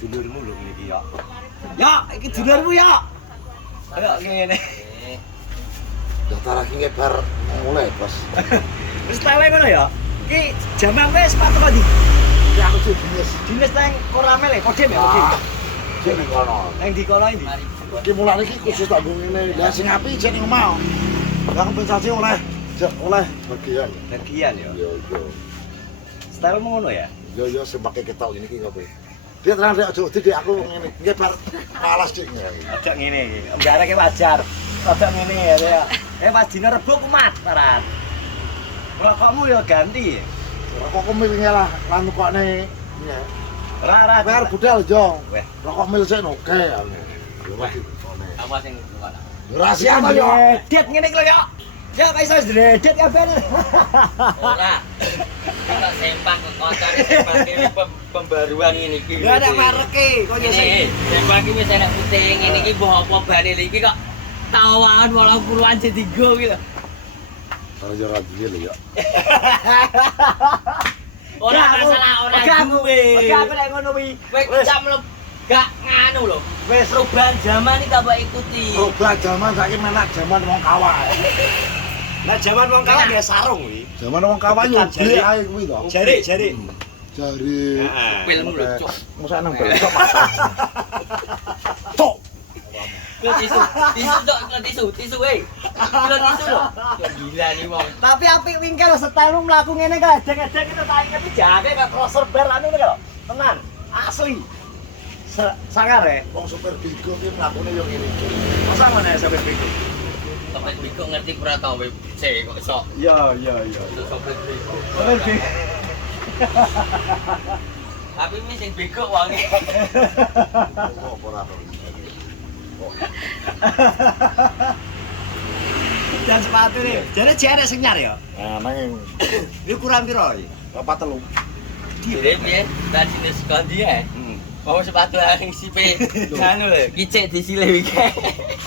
Dulurmu lho iki ya. Ya, iki dulurmu ya. Kayak ngene. Daftar lagi ngebar mulai, Bos. Wis tele ngono ya. Iki jaman wis sepatu kok ndi? Ya aku sih dinas. Dinas nang Koramel ya, Kodim ya, Kodim. Sing ning kono. Nang di kono iki. Iki mulane iki khusus tak ngene. Lah sing apik jek ning omah. Lah kompensasi oleh bagian. Bagian ya. Yo yo. Stylemu ngono ya? Yo sebake ketok ini iki ngopo. Dia terang dia aja dik aku ngene. Ngebar malas dik ngene. Aja ngene iki. Mbarake wajar. Rada ngene ya. Pas dina Rebo kumat paran. Rokokmu ya ganti. Rokok milih lah lan kokne. Ya. Ora Bayar budal jong. Weh. Rokok mil sik oke. Yo mati. Apa sing ngono? Rahasia ta yo. Dedet ngene iki lho ya. Ya kaya iso dedet kabeh. Ora. Kita sempak ke koncone sempak iki pembaruan ngene iki. Ya ada mereke kaya sing sempak iki wis enak putih ngene iki mbok apa bane iki kok tawakan 80-an jadi go iki lho. Kalau jarak dia lho ya. Ora masalah ora gue. Oke aku nek ngono kuwi. Kowe cak mleb gak nganu lho. Wis Perubahan zaman iki tak mbok ikuti. Perubahan zaman saiki menak zaman wong kawah. Nah jaman wong kawan ya sarung kuwi. Zaman wong kawah yo Jari. beli ae kuwi to. Jari. Jari. Heeh. Filmmu lho, cuk. Mosok nang besok. Cuk. Lo tisu weh. Lo tisu lho. Gila nih wong. Tapi apik wingkel stylemu mlaku ngene ka edek-edek itu tak inget jake kok crosser bar anu lho. Tenan. Asli. Sangar ya. Wong super bigo ki mlakune yo ngene iki. Masa ngono ya sampe bego. Sampai bego ngerti ora tau weh. Kok iso. Iya. Iso sampai bego. Sampe bego. Tapi mi sing bego wangi. Kok ora to. Dan sepatu nih. Jadi jare sing nyar ya. Nah, nanging Iki kurang piro iki? 4-3. Dire piye? Tak jenis kondi ya. Mau sepatu haring sipe. Anu lho, kicik disile iki.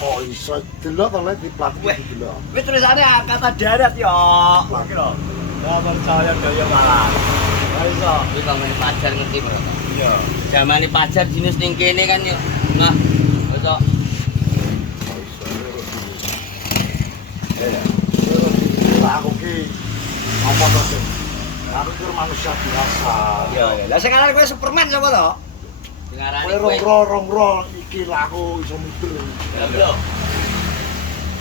Kok iso delok to lek di plat iki delok. Wis tulisane angkatan darat ya. Iki lho. Ya percaya daya malah. Ora iso. Kuwi kok main pajar ngerti bro. Iya. Zamane pajar jenis ning kene kan yo. Nah, kok Aku ki apa to sing? Aku ki manusia biasa. Iya. Lah sing aran kowe Superman sapa to? ngarani Kowe rongro iki lah aku iso miber. Ya bro.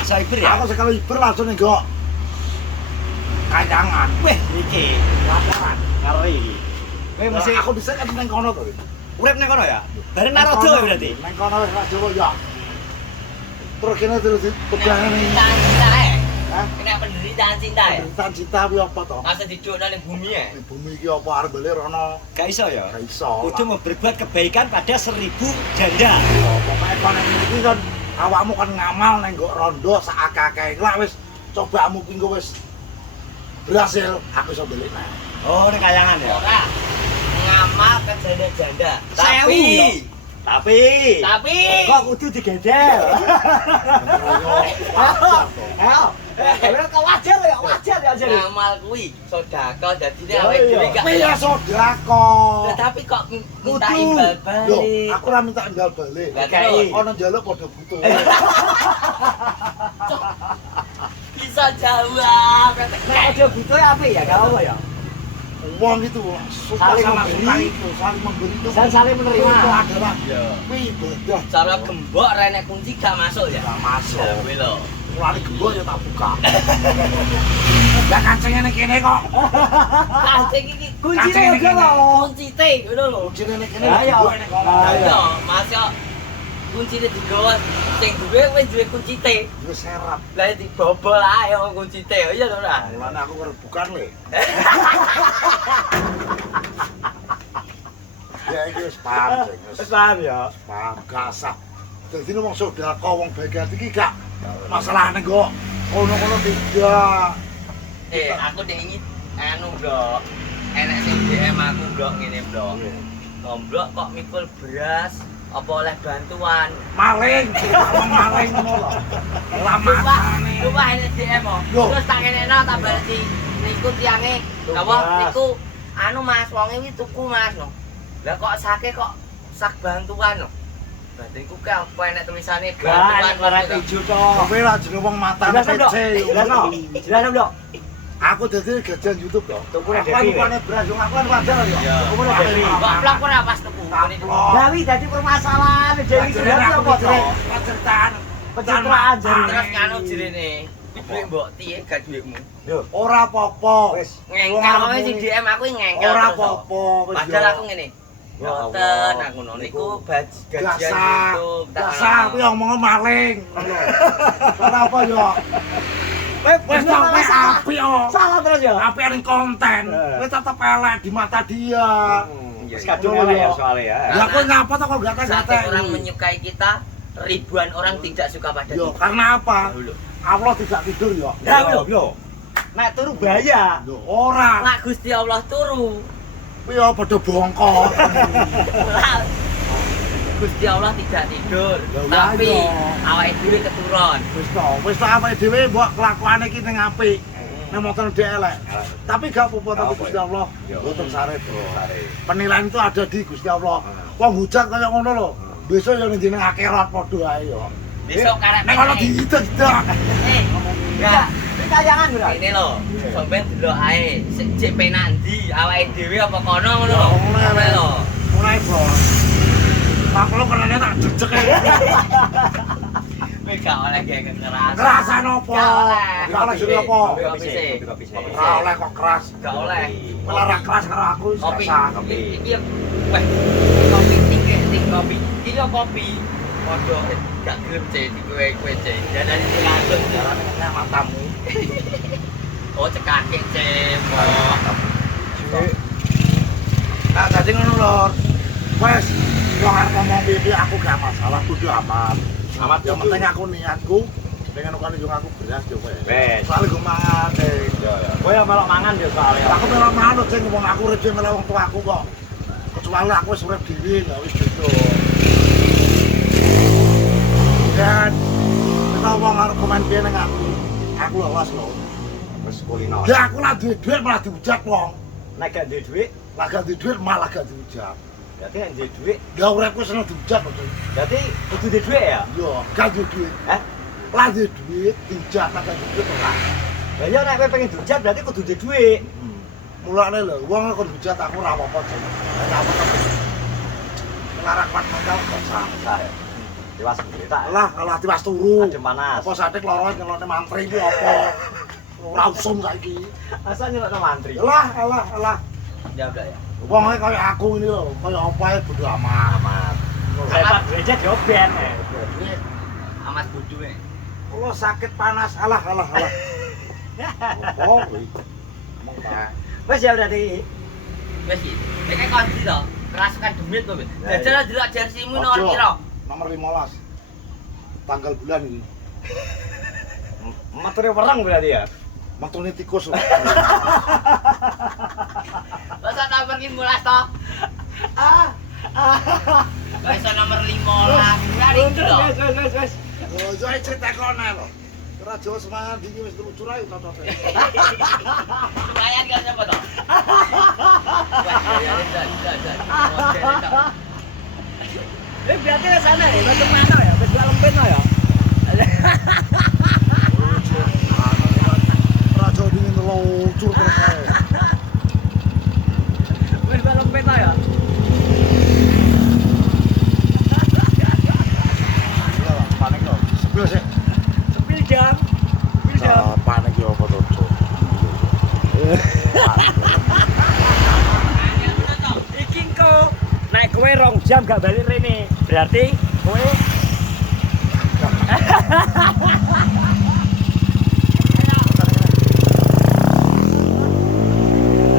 Cyber ya. Aku sekali miber langsung nggok kandangan. Weh, iki laparan ngeri. Kowe mesti Aku bisa kan nang kono to. urip nang kono ya? Bareng Narodo ya berarti. Nang kono wis ra Jawa ya. Terus kene terus pegangan ini. Cinta ya. Hah? Kena penderitaan cinta ya. Penderitaan cinta kuwi apa to? Masa didukno ning bumi ya. Ning bumi iki apa arep bali rono Gak iso ya. gak iso. Kudu mau berbuat kebaikan pada 1000 janda. Pokoke kono iki kan awakmu kan ngamal nang nggo rondo sakake lah wis cobamu ki engko wis berhasil aku iso beli nah. Oh, ini kayangan ya. Ora. Ngamal ke janda-janda. Sewu. Tapi kok kudu digendel. Ayo, kok wajar ya jadi. Ngamal kuwi sedekah dadine Oh, awake iya. dhewe gak. Piye sedekah? Tapi kok minta Kudu. imbal Loh, balik. aku ora minta endal balik. Lah, terus? Ono njaluk padha butuh. Bisa jawab. Nek ada butuh apa ya? Gak apa ya? Wong itu suka Saling sama memberi. suka itu, saling memberi itu. Dan saling menerima. Itu adalah Iya. ibadah. Cara gembok renek kunci gak masuk ya. Gak masuk. Ya kuwi lho. Mulane gembok ya tak buka. Lah kancenge ning kene kok. Kancing iki Kuncine Kacang uga ini. lho. kunci te ngono lho. Kuncine ning kene Ayo. gembok ning kono. Ayo. Ayo, masuk kuncine digawa sing duwe wis duwe kunci te. Wis serap. Lah dibobol ae kunci te. Iya to ora? Mulane aku bukan le. Ya iki wis paham, Jeng. Wis paham ya. Paham gasah. Dadi wong sedekah wong bagian iki gak masalah ning kok. Ono-ono tidak. Aku dek ingin anu blok. Enek sing DM aku blok ngene blok. Ngomblok kok mikul beras apa oleh bantuan. Maling, maling ngono lho. Lamakane. Lupa enek DM oh. Loh. Terus tak kenekno tak balesi niku tiange. Apa niku anu Mas wonge wi tuku Mas no. Lah kok sake kok sak bantuan lho. Batinku ke apa enek tulisane Gak bantuan warna ijo toh. Kowe lah jeneng wong matane Jelas Dok. PC. Jelas Dok. Jelas Dok. Aku dadi gajian YouTube to. Tuku nek Aku Devi. bukannya beras, aku kan wajar ya. Ya. Tuku nek Devi. Kok plak ora pas tuku. Dawi dadi permasalahan Dewi sudah apa toh? Penceritaan. Pencitraan jare. Terus nganu jirene. Kuwi duwe mbok tiye gak duwekmu. Yo. Ora apa-apa. Wis. Ngengkel wae sing DM aku ngengkel. Ora terus, toh. apa-apa. wis Padahal yo. aku ngene. Ya Boten Allah. aku ngono niku gajian Biasa. YouTube. Biasa kuwi omongnya maling. Ora apa yo. Wis to wis apik yo. Salah terus ya. Apik ning konten. Wis tetep elek di mata dia. Wis kadung elek ya soalnya ya. Ya kowe ngapa to kok Satu gata-gata? orang menyukai kita, ribuan orang tidak suka pada Yo, kita. karena apa? Dulu. Allah tidak tidur yo. Yo. Nek turu bahaya. Yo, ora. Lah Gusti Allah turu. Kuwi yo padha bongkok. Lah, Gusti Allah tidak tidur, Ya, tapi iya. awake dhewe keturun. Wis to awake dhewe mbok kelakuane iki ning apik. Nek motor dhek elek. Tapi gak apa-apa tapi Gusti Allah boten sare, Bro. Penilaian itu ada di Gusti Allah. Wong hujat kaya ngono lho. Besok yo ning akhirat padha ae yo. Besok karep Nek kalau dihitung-hitung. ya, Ini kayangan ora? ini lho, sampean delok ae, cek penak ndi, awake dhewe apa kono ngono lho. Ngono Sampe lho. Mulai, Bro. Maklo kenane tak jejek ae. Kowe gak oleh gek keras. Kerasan opo? Gak oleh. Gak oleh jadi opo? Kopi sih. Ora oleh kok keras. Gak oleh. Ora keras karo aku wis Kopi. biasa. Iki weh, kopi ting kopi. Iki yo kopi. Padha gak gelem cek di kowe cek. Dadane sing langsung Jarane kena matamu. oh cekake cek. Nah, jadi ngono lho. Wes, wong arep ngomong piye aku gak masalah, kudu aman. Amat Yang penting aku niatku pengen ukane yo aku beras yo wes. Wes. Soale gue mangan deh. Kowe yo melok mangan yo soalnya. Aku melok mangan lho sing ngomong aku rejek melok wong tuaku kok. Kecuali aku wis urip dhewe lho wis beda. Dan kita wong arep komen piye ning aku. Aku lho was lho. Wis kulino. Ya aku lah duwe dhuwit malah dihujat wong. Nek gak duwe dhuwit, Lah gak duwe dhuwit malah gak dihujat. berarti nek duwe dhuwit, Ya uripku seneng dihujat lho. Cuy. berarti kudu duwe dhuwit ya? Yo, gak duwe dhuwit. Lah duwe dhuwit dihujat lah gak duwe dhuwit ora. Lah ya nek kowe pengen dihujat berarti kudu duwe dhuwit. Mulane lho, wong kok dihujat aku ora apa-apa, Cuy. Ora apa-apa. Larak kuat mangkal kok sah. Saya. Dewas berita. Lah tiwas turu. Adem panas. Apa satik loro ngelone mantri iki apa? Ora usum saiki. Asal nyelokno mantri. Alah. Ya udah ya. Wong kaya aku ini lho, kaya apa ae bodo amat. Lepas gereja yo ben. Amat bodoh e. Kula sakit panas, alah. Oh, kuwi. Ngomong Pak. Wes ya berarti. Wes iki. Nek kondi to, kerasukan demit to. Jajal delok jersimu nomor Ojo. piro? Nomor 15. Tanggal bulan ini. Materi perang berarti ya. Matune tikus lho. Masa nomor 15 to? Wes nomor 15. Hari iki lho. Wes. Oh, yo cerita kono lho. Ora Jawa semangat iki wis lucu ae totote. Lumayan kan apa to? Wes ya udah. Berarti ke sana ya, ke mana ya? Ke dalam pena ya? Ora Jawa dingin lucu terus ae. Ke dalam pena ya? Iya lah, panik lho. Sepil sih. Sepil jam. Panik yo apa to, Cuk. Iki engko nek kowe 2 jam gak balik rene, berarti kowe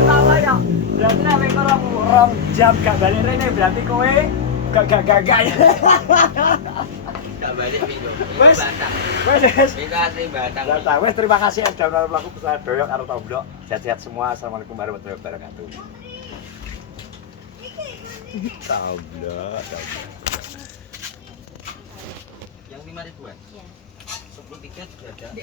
Salah ya. Berarti nek kowe 2 jam gak balik rene, berarti kowe gak ya. Gak balik minggu. Wes. Batang. Wes. Minggu asli batang. Datang. Wes terima kasih sudah menonton vlogku bersama Doyok karo Tomblok. Sehat-sehat semua. Assalamualaikum warahmatullahi wabarakatuh. Tomblok. Yang 5.000-an? Iya. 10 tiket sudah ada. Di